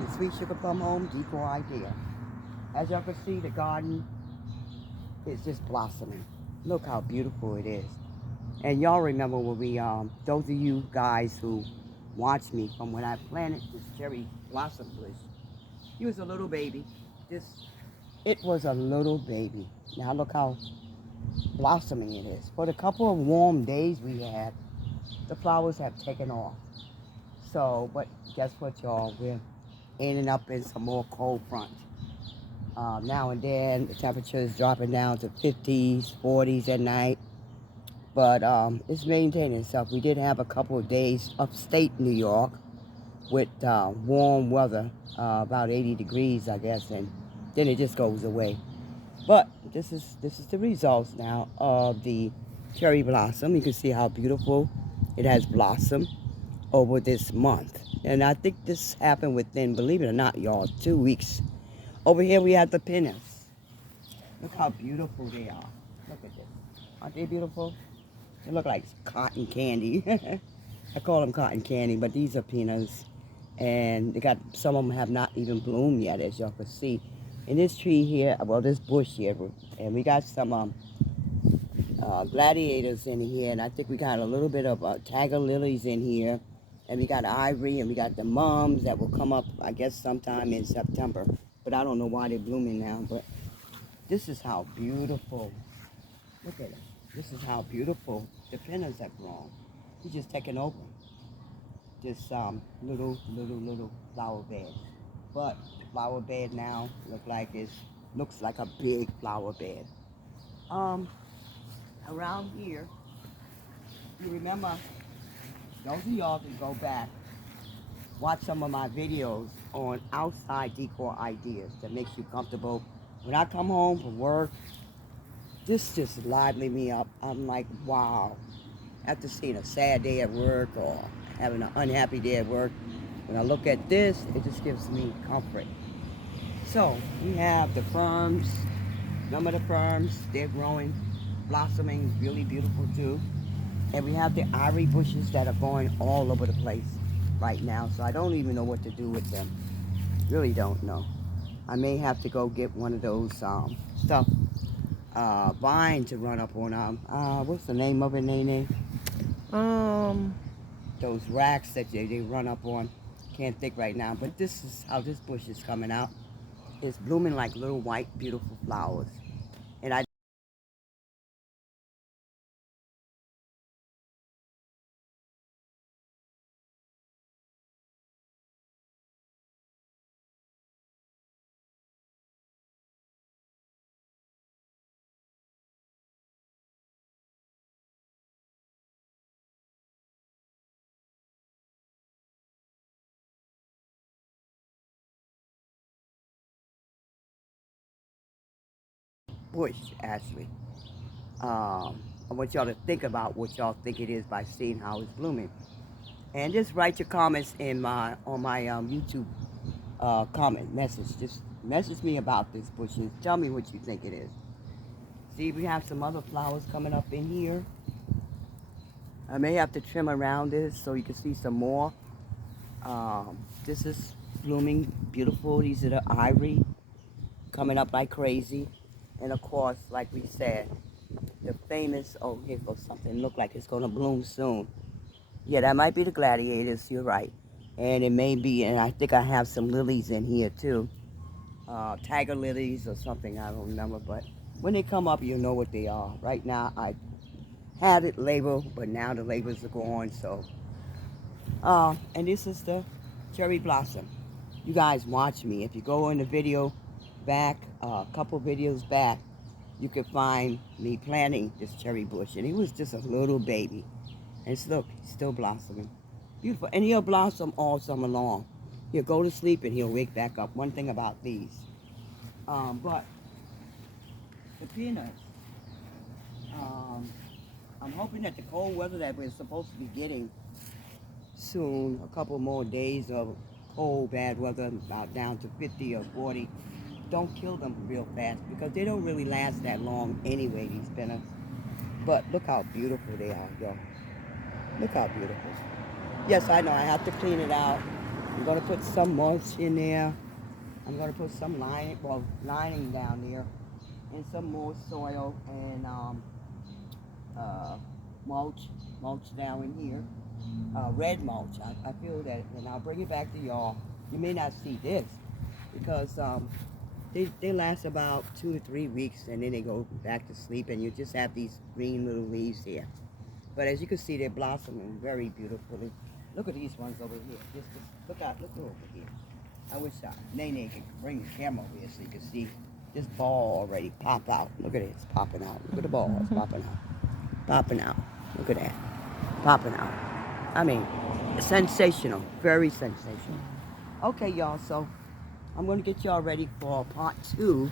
from Sweet Sugar Plum Home, Decor Idea. As y'all can see, the garden is just blossoming. Look how beautiful it is. And y'all remember when we, those of you guys who watched me from when I planted this cherry blossom bush, he was a little baby. It was a little baby. Now look how blossoming it is. For the couple of warm days we had, the flowers have taken off. So, but guess what, y'all? We're ending up in some more cold front. Now and then, the temperature is dropping down to 50s, 40s at night. But it's maintaining itself. We did have a couple of days upstate New York with warm weather, about 80 degrees, I guess, and then it just goes away. But this is the results now of the cherry blossom. You can see how beautiful it has blossomed over this month. And I think this happened within, believe it or not, y'all, 2 weeks. Over here we have the pinnas. Look how beautiful they are. Look at this. Aren't they beautiful? They look like cotton candy. I call them cotton candy, but these are peanuts. And they got, some of them have not even bloomed yet, as y'all can see. In this tree here, well, this bush here, and we got some gladiators in here, and I think we got a little bit of tiger lilies in here. And we got ivory, and we got the mums that will come up, I guess, sometime in September. But I don't know why they're blooming now, but this is how beautiful. Look at it. This is how beautiful the pinnas have grown. He's just taking over this little flower bed. But the flower bed now looks like a big flower bed. Around here, you remember, those of y'all can go back, watch some of my videos on outside decor ideas that makes you comfortable. When I come home from work, this just livened me up. I'm like, wow. After seeing a sad day at work or having an unhappy day at work, when I look at this, it just gives me comfort. So we have the ferns. Remember the ferns? They're growing, blossoming, really beautiful too. And we have the ivory bushes that are going all over the place right now. So I don't even know what to do with them. Really don't know. I may have to go get one of those vine to run up on. What's the name of it, Nene? Those racks that they run up on. Can't think right now, but this is how this bush is coming out. It's blooming like little white, beautiful flowers. And I bush, actually. I want y'all to think about what y'all think it is by seeing how it's blooming. And just write your comments on my YouTube comment message. Just message me about this bush and tell me what you think it is. See, we have some other flowers coming up in here. I may have to trim around this so you can see some more. This is blooming beautiful. These are the ivory coming up like crazy. And of course, like we said, the famous, oh, here goes something, look like it's going to bloom soon. Yeah, that might be the gladiators, you're right. And it may be, and I think I have some lilies in here too. Tiger lilies or something, I don't remember. But when they come up, you'll know what they are. Right now, I had it labeled, but now the labels are gone, so. And this is the cherry blossom. You guys watch me. If you go in the video back, a couple videos back, you can find me planting this cherry bush. And he was just a little baby. And look, he's still blossoming. Beautiful. And he'll blossom all summer long. He'll go to sleep and he'll wake back up. One thing about these. But the peanuts, I'm hoping that the cold weather that we're supposed to be getting soon, a couple more days of cold, bad weather, about down to 50 or 40, don't kill them real fast because they don't really last that long anyway, these peanuts. But look how beautiful they are, y'all. Look how beautiful. Yes, I know, I have to clean it out I'm going to put some mulch in there. I'm going to put some lining down there, and some more soil and uh, mulch, mulch down in here. Red mulch. I feel that, and I'll bring it back to y'all. You may not see this because they last about 2 to 3 weeks, and then they go back to sleep, and you just have these green little leaves here. But as you can see, they're blossoming very beautifully. Look at these ones over here. Just look over here. I wish Nene could bring the camera over here so you can see this ball already pop out. Look at it, it's popping out. Look at the ball, it's popping out. Popping out. Look at that. Popping out. I mean, sensational. Very sensational. Okay, y'all, so I'm going to get y'all ready for part 2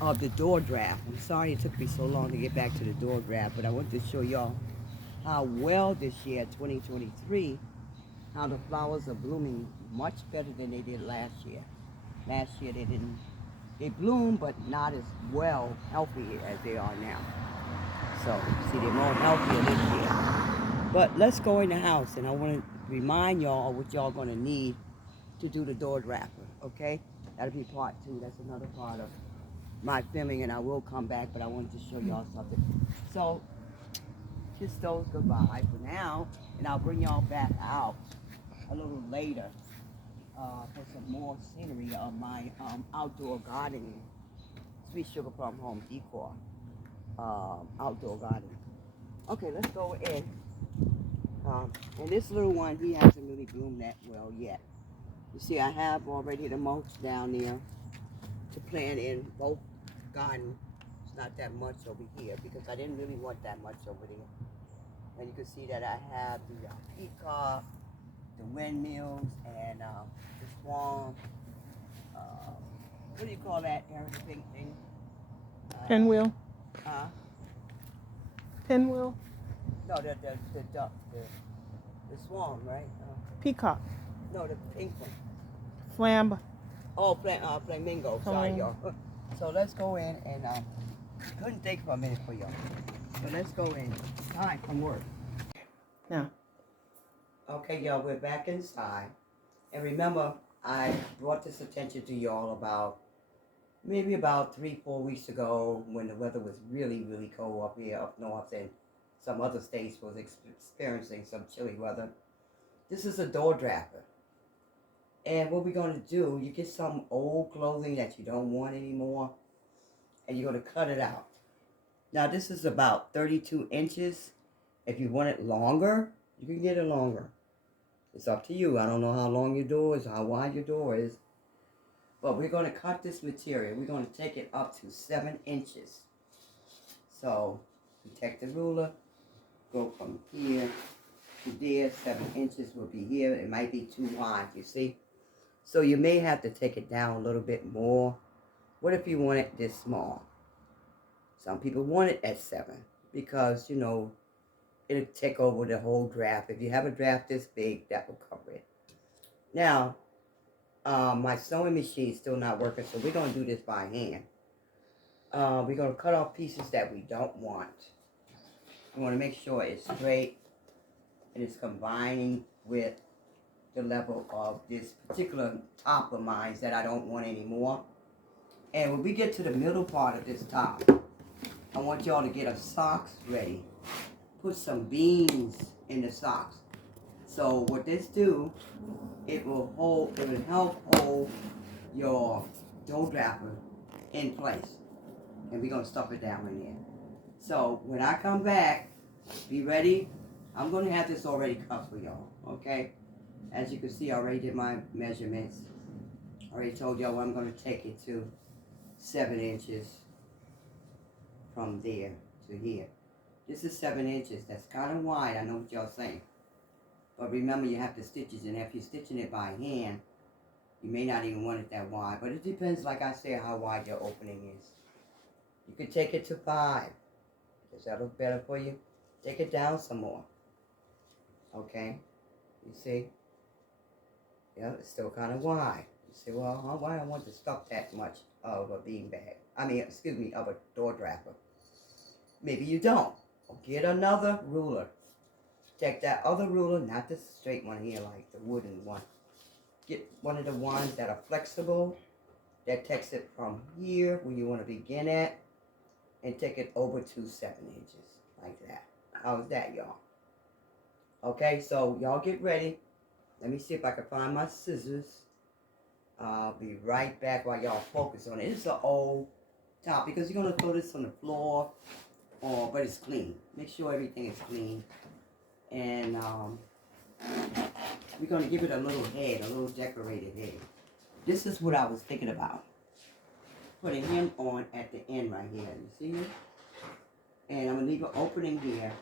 of the door draft. I'm sorry it took me so long to get back to the door draft, but I wanted to show y'all how well this year, 2023, how the flowers are blooming much better than they did last year. Last year they bloomed, but not as well, healthy as they are now. So, see, they're more healthier this year. But let's go in the house, and I want to remind y'all what y'all going to need to do the door drafter, okay? That'll be part 2. That's another part of my filming, and I will come back, but I wanted to show y'all something. So, kiss those goodbye for now, and I'll bring y'all back out a little later for some more scenery of my outdoor gardening. Sweet Sugar Plum Home Decor outdoor gardening. Okay, let's go in. And this little one, he hasn't really bloomed that well yet. You see, I have already the mulch down there to plant in both gardens. It's not that much over here because I didn't really want that much over there. And you can see that I have the peacock, the windmills, and the swan. What do you call that, Aaron? The pink thing? Pinwheel. Huh? Pinwheel. No, the duck, the swan, right? Peacock. No, the pink one. Flamb. Oh, flamingo. Sorry, y'all. So let's go in and couldn't think for a minute for y'all. So let's go in. Time from work. Now. Okay, y'all, we're back inside. And remember, I brought this attention to y'all maybe about 3-4 weeks ago when the weather was really, really cold up here, up north, and some other states was experiencing some chilly weather. This is a door drafter. And what we're going to do, you get some old clothing that you don't want anymore, and you're going to cut it out. Now, this is about 32 inches. If you want it longer, you can get it longer. It's up to you. I don't know how long your door is, how wide your door is. But we're going to cut this material. We're going to take it up to 7 inches. So, you take the ruler, go from here to there. 7 inches will be here. It might be too wide, you see. So you may have to take it down a little bit more. What if you want it this small? Some people want it at 7 because, you know, it'll take over the whole draft. If you have a draft this big, that will cover it. Now, my sewing machine is still not working, so we're going to do this by hand. We're going to cut off pieces that we don't want. We want to make sure it's straight and it's combining with the level of this particular top of mine that I don't want anymore. And when we get to the middle part of this top, I want y'all to get a socks ready. Put some beans in the socks. So what this do, it will help hold your door drafter in place. And we're gonna stuff it down in there. So when I come back, be ready. I'm gonna have this already cut for y'all, okay? As you can see, I already did my measurements. I already told y'all I'm going to take it to 7 inches from there to here. This is 7 inches. That's kind of wide. I know what y'all saying. But remember, you have the stitches, and if you're stitching it by hand, you may not even want it that wide. But it depends, like I said, how wide your opening is. You can take it to 5. Does that look better for you? Take it down some more. Okay? You see? Yeah, it's still kind of wide. You say, well, why don't I want to stuff that much of a beanbag? Of a door drafter. Maybe you don't. Get another ruler. Take that other ruler, not the straight one here, like the wooden one. get one of the ones that are flexible, that takes it from here where you want to begin at and take it over to 7 inches, like that. How's that, y'all? Okay, so y'all get ready. Let me see if I can find my scissors. I'll be right back while y'all focus on it. It's an old top because you're going to throw this on the floor, but it's clean. Make sure everything is clean. And we're going to give it a little head, a little decorated head. This is what I was thinking about. Putting him on at the end right here. You see it? And I'm going to leave an opening here.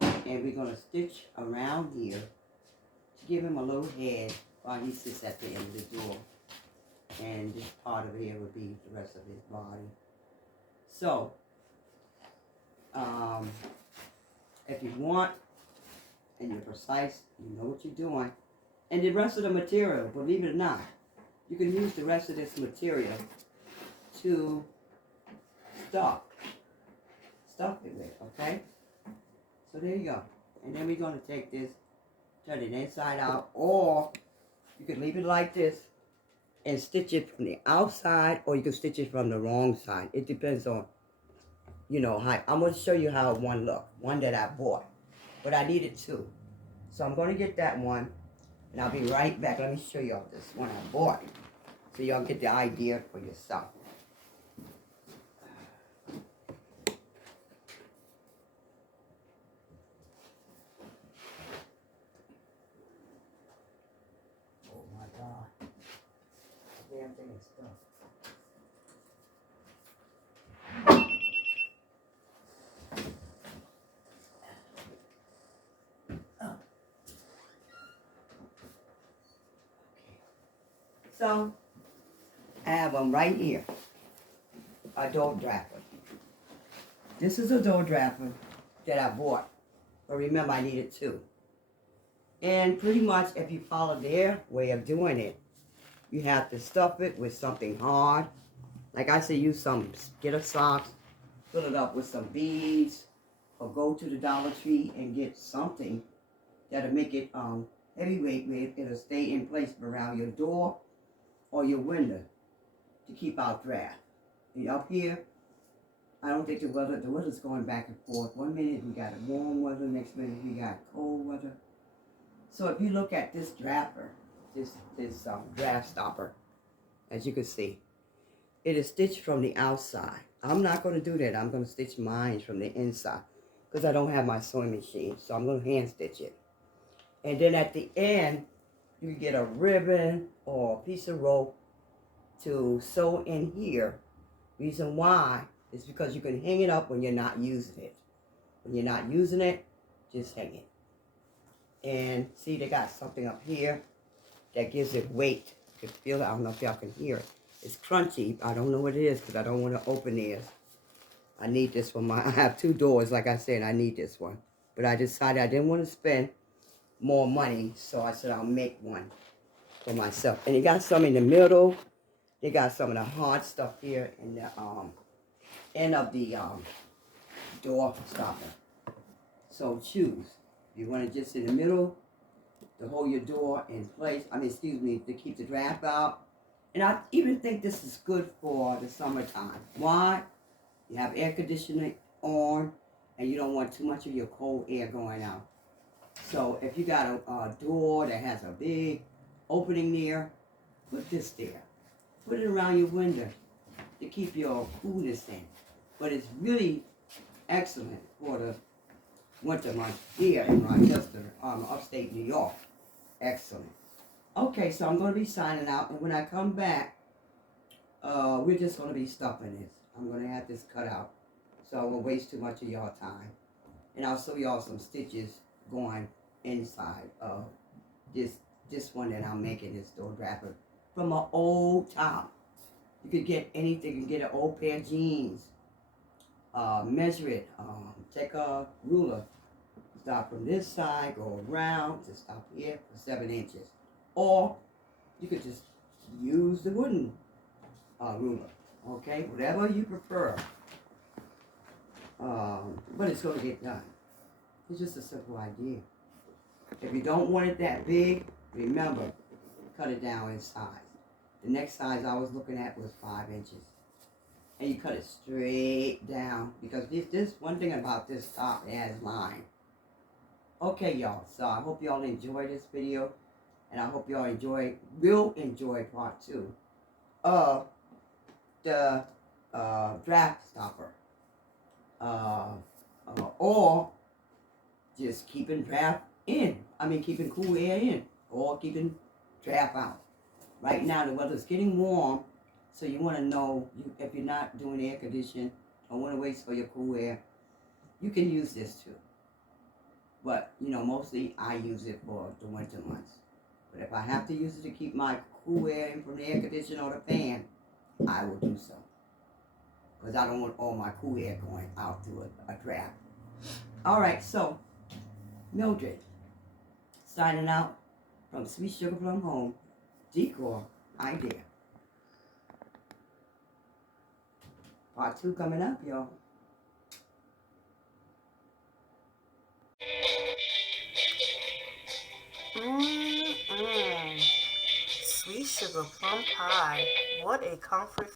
And we're going to stitch around here to give him a little head while he sits at the end of the door. And this part of here would be the rest of his body. So, if you want, and you're precise, you know what you're doing. And the rest of the material, believe it or not, you can use the rest of this material to stuff it with, okay? So there you go. And then we're going to take this, turn it inside out, or you can leave it like this and stitch it from the outside, or you can stitch it from the wrong side. It depends on, you know, how. I'm going to show you how one look, one that I bought, but I needed two. So I'm going to get that one, and I'll be right back. Let me show y'all this one I bought, so y'all get the idea for yourself. Oh my God. The damn thing is stuck. So, I have them right here, a door draper. This is a door draper that I bought, but remember I needed two. And pretty much if you follow their way of doing it, you have to stuff it with something hard. Like I say, use some Skitter socks, fill it up with some beads, or go to the Dollar Tree and get something that'll make it heavyweight with. It'll stay in place around your door or your window to keep out draft. And up here, I don't think the weather's going back and forth. One minute we got warm weather, next minute we got cold weather. So if you look at this draper, this draft stopper, as you can see, it is stitched from the outside. I'm not going to do that. I'm going to stitch mine from the inside because I don't have my sewing machine. So I'm going to hand stitch it. And then at the end, you can get a ribbon or a piece of rope to sew in here. Reason why is because you can hang it up when you're not using it. When you're not using it, just hang it. And see, they got something up here that gives it weight. You can feel it. I don't know if y'all can hear it. It's crunchy. I don't know what it is because I don't want to open theirs. I need this one. I have two doors, like I said. I need this one. But I decided I didn't want to spend more money, so I said I'll make one for myself. And you got some in the middle. They got some of the hard stuff here in the end of the door stopper. So choose. You want it just in the middle to hold your door in place. To keep the draft out. And I even think this is good for the summertime. Why? You have air conditioning on, and you don't want too much of your cold air going out. So if you got a door that has a big opening there, put this there. Put it around your window to keep your coolness in. But it's really excellent for the winter months here in Rochester, upstate New York. Excellent. Okay, so I'm going to be signing out, and when I come back, we're just going to be stuffing this. I'm going to have this cut out, so I won't waste too much of y'all time. And I'll show y'all some stitches going inside of this one that I'm making, this door draper, from an old top. You could get anything. You can get an old pair of jeans. Measure it. Take a ruler. Start from this side, go around to stop here for 7 inches. Or you could just use the wooden ruler. Okay, whatever you prefer. But it's going to get done. It's just a simple idea. If you don't want it that big, remember, cut it down in size. The next size I was looking at was 5 inches. And you cut it straight down because this one thing about this top, it has line. Okay, y'all. So I hope y'all enjoy this video, and I hope y'all will enjoy part 2 of the draft stopper, or just keeping draft in. I mean, keeping cool air in, or keeping draft out. Right now, the weather's getting warm. So you want to know, if you're not doing air conditioning, don't want to waste for your cool air, you can use this too. But, mostly I use it for the winter months. But if I have to use it to keep my cool air in from the air conditioner or the fan, I will do so. Because I don't want all my cool air going out through a draft. All right, so, Mildred, signing out from Sweet Sugar Plum Home Decor Idea. Part 2 coming up, y'all. Sweet sugar plum pie. What a comfort